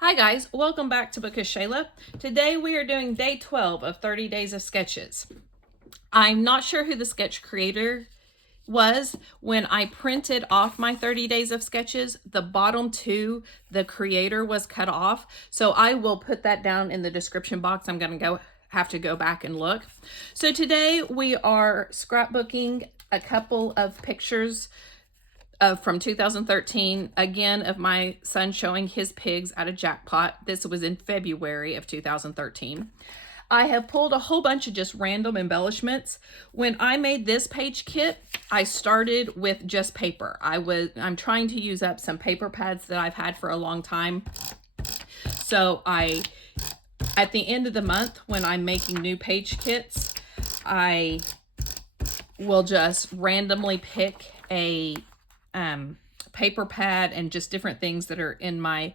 Hi guys, welcome back to Bookish Shayla. Today we are doing day 12 of 30 days of sketches. I'm not sure who the sketch creator was. When I printed off my 30 days of sketches, the bottom two, the creator was cut off. So I will put that down in the description box. I'm going to have to go back and look. So today we are scrapbooking a couple of pictures from 2013, again, of my son showing his pigs at a jackpot. This was in February of 2013. I have pulled a whole bunch of just random embellishments. When I made this page kit, I started with just paper. I'm trying to use up some paper pads that I've had for a long time. So at the end of the month, when I'm making new page kits, I will just randomly pick a paper pad and just different things that are in my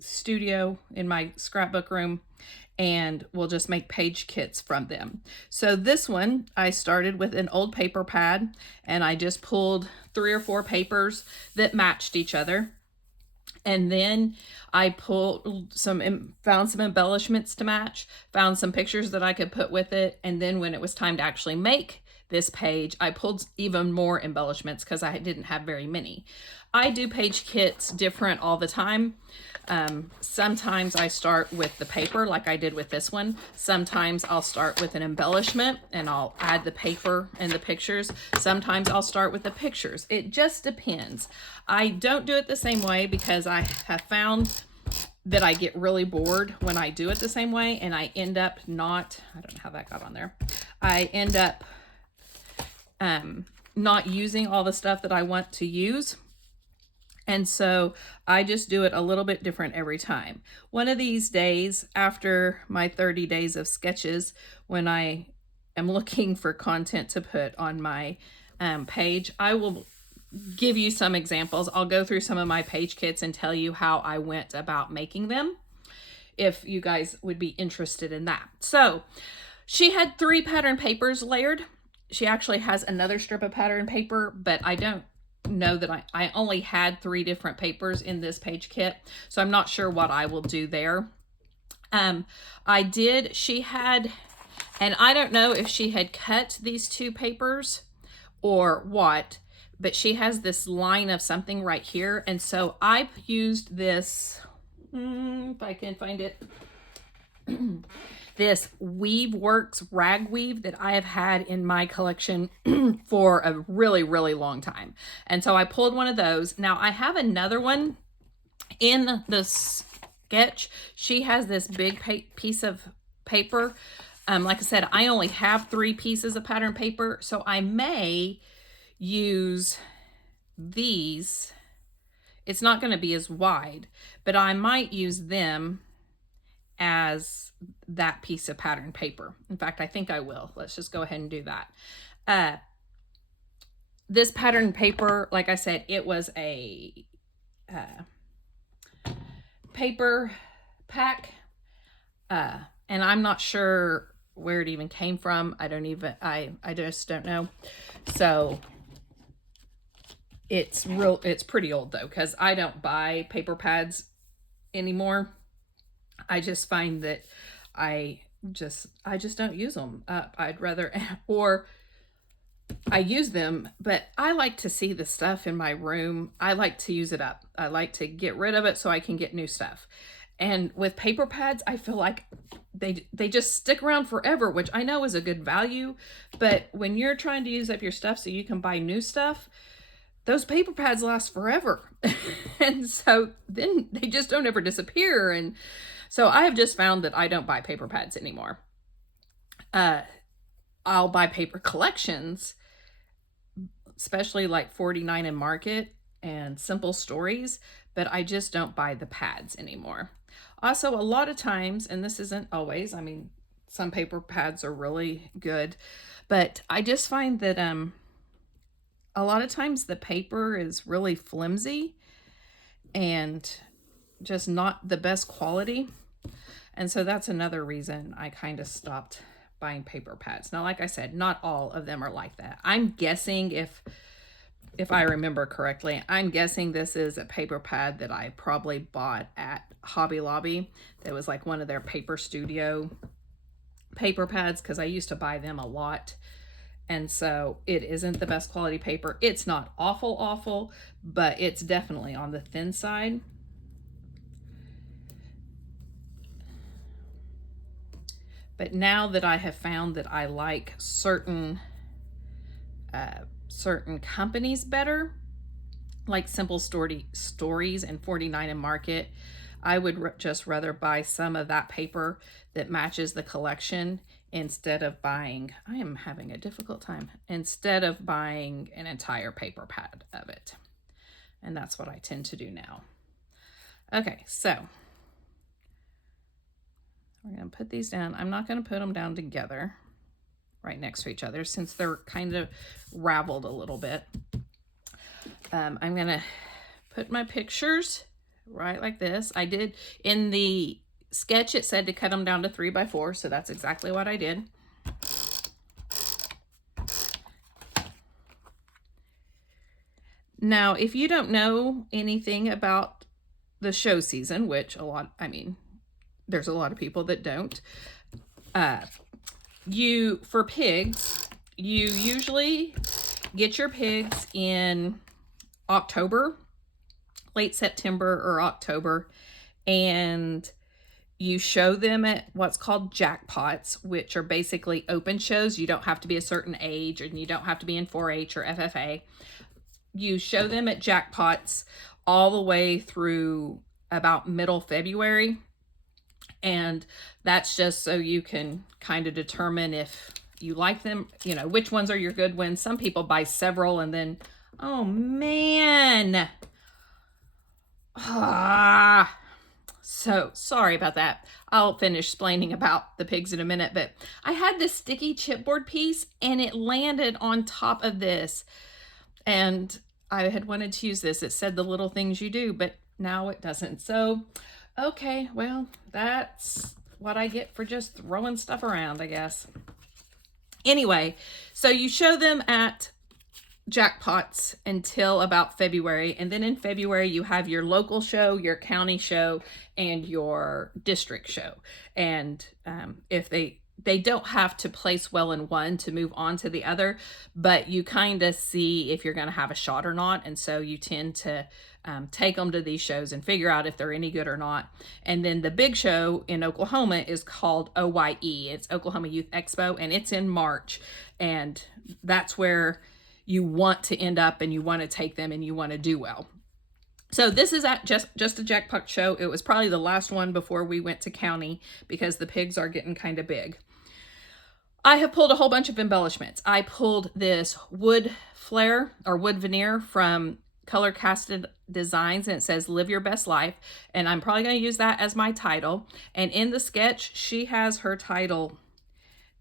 studio, in my scrapbook room, and we'll just make page kits from them. So this one, I started with an old paper pad and I just pulled 3 or 4 papers that matched each other. And then I found some embellishments to match, found some pictures that I could put with it. And then when it was time to actually make this page, I pulled even more embellishments because I didn't have very many. I do page kits different all the time. Sometimes I start with the paper like I did with this one. Sometimes I'll start with an embellishment and I'll add the paper and the pictures. Sometimes I'll start with the pictures. It just depends. I don't do it the same way because I have found that I get really bored when I do it the same way, and I end up I don't know how that got on there. I end up not using all the stuff that I want to use. And so I just do it a little bit different every time. One of these days, after my 30 days of sketches, when I am looking for content to put on my page, I will give you some examples. I'll go through some of my page kits and tell you how I went about making them, if you guys would be interested in that. So she had 3 pattern papers layered. She actually has another strip of pattern paper, but I don't know that I only had 3 different papers in this page kit, so I'm not sure what I will do there. She had, and I don't know if she had cut these 2 papers or what, but she has this line of something right here, and so I used this, if I can find it, this Weaveworks rag weave that I have had in my collection for a really, really long time. And so I pulled one of those. Now I have another one in the sketch. She has this big piece of paper. Like I said, I only have 3 pieces of pattern paper, so I may use these. It's not going to be as wide, but I might use them as that piece of pattern paper. In fact, I think I will. Let's just go ahead and do that. This pattern paper, like I said, it was a paper pack, and I'm not sure where it even came from. I just don't know. So it's pretty old though, because I don't buy paper pads anymore. I just find that I just don't use them up. I'd rather, or I use them, but I like to see the stuff in my room. I like to use it up. I like to get rid of it so I can get new stuff. And with paper pads, I feel like they just stick around forever, which I know is a good value. But when you're trying to use up your stuff so you can buy new stuff, those paper pads last forever. And so then they just don't ever disappear. And so I have just found that I don't buy paper pads anymore. I'll buy paper collections, especially like 49 and Market and Simple Stories, but I just don't buy the pads anymore. Also, a lot of times, and this isn't always, I mean, some paper pads are really good, but I just find that a lot of times the paper is really flimsy and just not the best quality. And so that's another reason I kind of stopped buying paper pads. Now, like I said, not all of them are like that. I'm guessing if if I remember correctly. I'm guessing this is a paper pad that I probably bought at Hobby Lobby. That was like one of their paper studio paper pads, because I used to buy them a lot. And so it isn't the best quality paper. It's not awful, but it's definitely on the thin side. But now that I have found that I like certain companies better, like Simple Stories and 49 and Market, I would just rather buy some of that paper that matches the collection instead of buying, I am having a difficult time, instead of buying an entire paper pad of it. And that's what I tend to do now. Okay, so we're going to put these down. I'm not going to put them down together right next to each other since they're kind of raveled a little bit. I'm going to put my pictures right like this. I did in the sketch, it said to cut them down to 3x4, so that's exactly what I did. Now, if you don't know anything about the show season, which there's a lot of people that don't, for pigs, you usually get your pigs in October, late September or October, and you show them at what's called jackpots, which are basically open shows. You don't have to be a certain age, and you don't have to be in 4-H or FFA. You show them at jackpots all the way through about middle February. And that's just so you can kind of determine if you like them, which ones are your good ones. Some people buy several and then, oh man. So sorry about that. I'll finish explaining about the pigs in a minute, but I had this sticky chipboard piece and it landed on top of this. And I had wanted to use this. It said the little things you do, but now it doesn't. So, okay, well, that's what I get for just throwing stuff around, I guess. Anyway, so you show them at jackpots until about February, and then in February you have your local show, your county show, and your district show. And if they don't have to place well in one to move on to the other, but you kind of see if you're going to have a shot or not. And so you tend to take them to these shows and figure out if they're any good or not. And then the big show in Oklahoma is called OYE. It's Oklahoma Youth Expo, and it's in March. And that's where you want to end up, and you want to take them, and you want to do well. So this is at just a jackpot show. It was probably the last one before we went to county because the pigs are getting kind of big. I have pulled a whole bunch of embellishments. I pulled this wood flare or wood veneer from Color Casted Designs, and it says live your best life, and I'm probably going to use that as my title. And in the sketch she has her title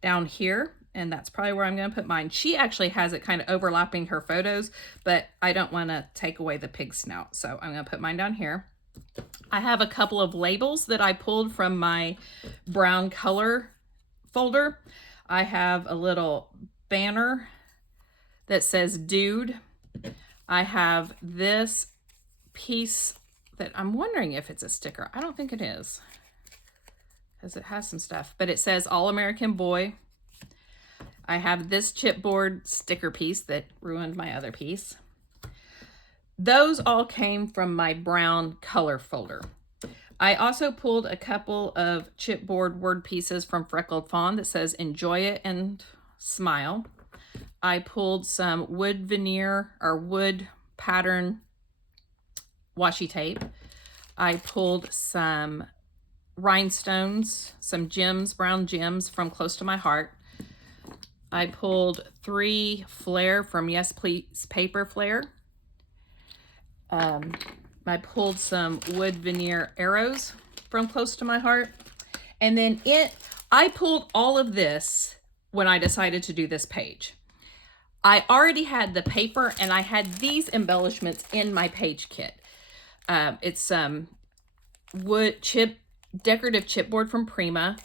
down here, and that's probably where I'm going to put mine. She actually has it kind of overlapping her photos, but I don't want to take away the pig snout, so I'm going to put mine down here. I have a couple of labels that I pulled from my brown color folder. I have a little banner that says dude. I have this piece that I'm wondering if it's a sticker. I don't think it is, because it has some stuff, but it says All American Boy. I have this chipboard sticker piece that ruined my other piece. Those all came from my brown color folder. I also pulled a couple of chipboard word pieces from Freckled Fawn that says enjoy it and smile. I pulled some wood veneer or wood pattern washi tape. I pulled some rhinestones, some gems, brown gems from Close to My Heart. I pulled 3 flare from Yes Please Paper Flare. I pulled some wood veneer arrows from Close to My Heart. And then I pulled all of this when I decided to do this page. I already had the paper, and I had these embellishments in my page kit. It's some decorative chipboard from Prima,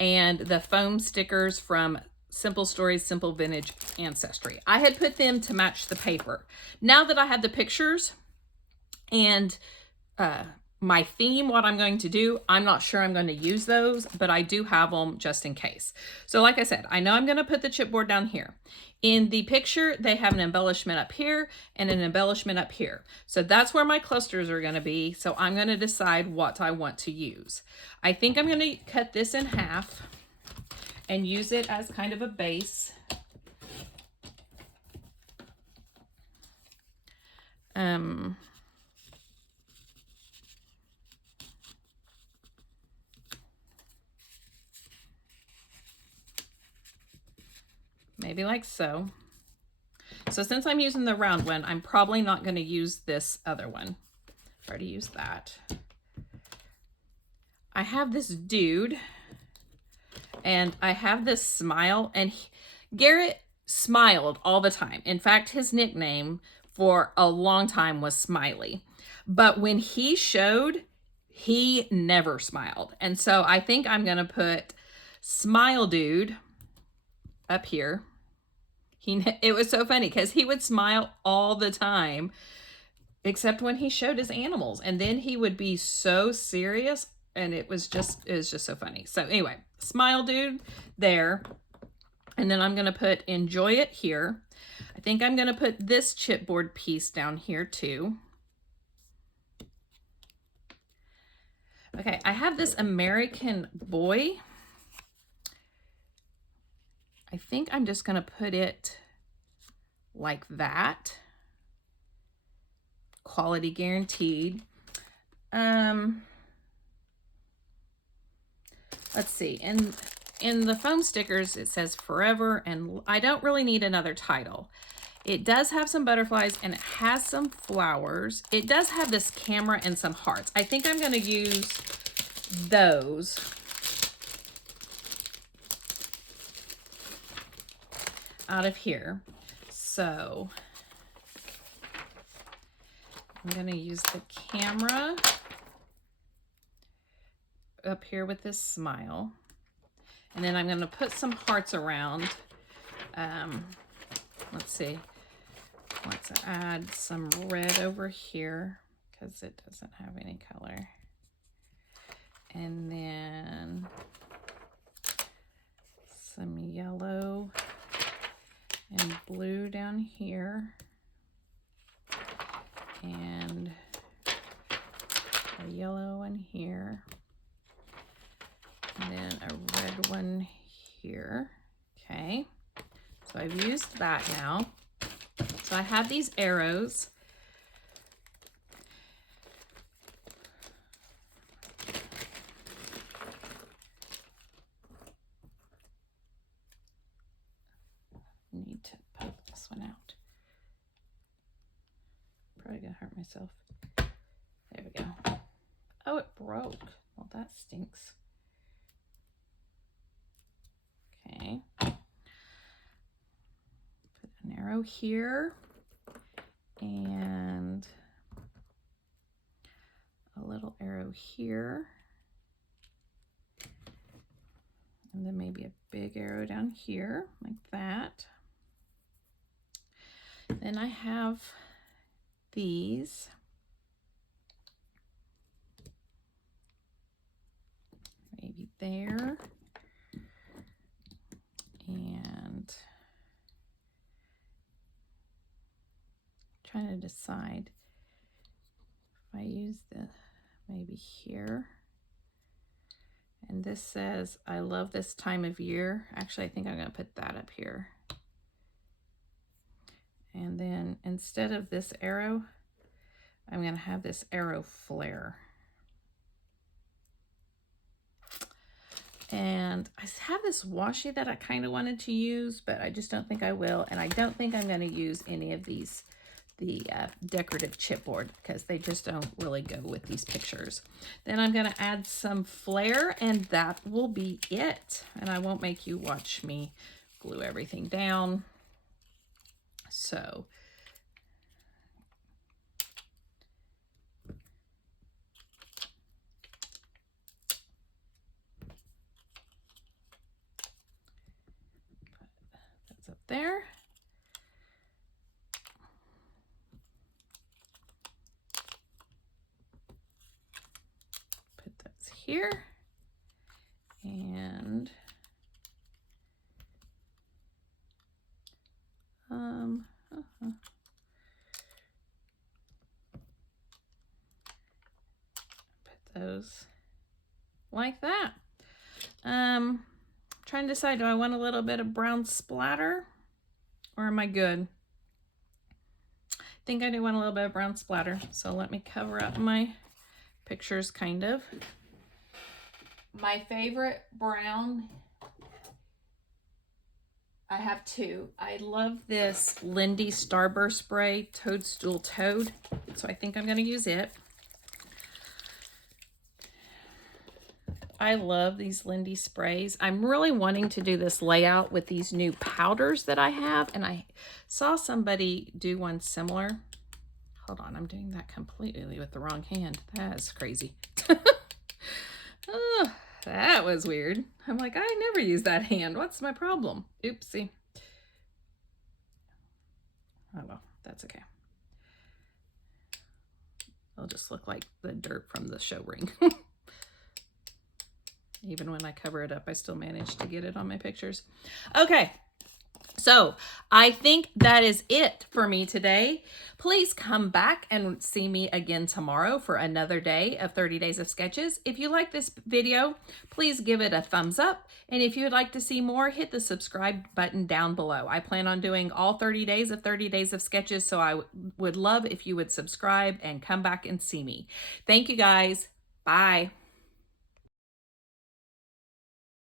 and the foam stickers from Simple Stories, Simple Vintage Ancestry. I had put them to match the paper. Now that I have the pictures and my theme, what I'm going to do, I'm not sure I'm going to use those, but I do have them just in case. So like I said, I know I'm going to put the chipboard down here. In the picture, they have an embellishment up here and an embellishment up here. So that's where my clusters are going to be. So I'm going to decide what I want to use. I think I'm going to cut this in half and use it as kind of a base. Maybe like so. So since I'm using the round one, I'm probably not going to use this other one. I've already used that. I have this dude and I have this smile, and Garrett smiled all the time. In fact, his nickname for a long time was Smiley. But when he showed, he never smiled. And so I think I'm going to put Smile Dude up here. It was so funny because he would smile all the time, except when he showed his animals, and then he would be so serious, and it was just so funny. So anyway, Smile Dude there, and then I'm gonna put Enjoy It here. I think I'm gonna put this chipboard piece down here too. Okay, I have this American Boy. I think I'm just going to put it like that. Quality guaranteed. Let's see. In the foam stickers, it says Forever, and I don't really need another title. It does have some butterflies and it has some flowers. It does have this camera and some hearts. I think I'm going to use those. Out of here. So I'm going to use the camera up here with this smile, and then I'm going to put some hearts around. Let's see, let's add some red over here because it doesn't have any color, and then some yellow and blue down here, and a yellow one here, and then a red one here. Okay, so I've used that now. So I have these arrows. Need to poke this one out. Probably gonna hurt myself. There we go. Oh, it broke. Well, that stinks. Okay. Put an arrow here and a little arrow here. And then maybe a big arrow down here like that. Then I have these. Maybe there. And trying to decide if I use the maybe here. And this says, I love this time of year. Actually, I think I'm going to put that up here. And then instead of this arrow, I'm going to have this arrow flare. And I have this washi that I kind of wanted to use, but I just don't think I will. And I don't think I'm going to use any of these, the decorative chipboard, because they just don't really go with these pictures. Then I'm going to add some flare, and that will be it. And I won't make you watch me glue everything down. So there. Put those here. And put those like that. Trying to decide, do I want a little bit of brown splatter or am I good? I think I do want a little bit of brown splatter. So let me cover up my pictures kind of. My favorite brown, I have two. I love this Lindy Starburst Spray Toadstool Toad. So I think I'm going to use it. I love these Lindy sprays. I'm really wanting to do this layout with these new powders that I have. And I saw somebody do one similar. Hold on, I'm doing that completely with the wrong hand. That is crazy. Oh, that was weird. I'm like, I never use that hand. What's my problem? Oopsie. Oh well, that's okay. It'll just look like the dirt from the show ring. Even when I cover it up, I still manage to get it on my pictures. Okay, so I think that is it for me today. Please come back and see me again tomorrow for another day of 30 Days of Sketches. If you like this video, please give it a thumbs up. And if you would like to see more, hit the subscribe button down below. I plan on doing all 30 days of 30 Days of Sketches, so I would love if you would subscribe and come back and see me. Thank you guys. Bye.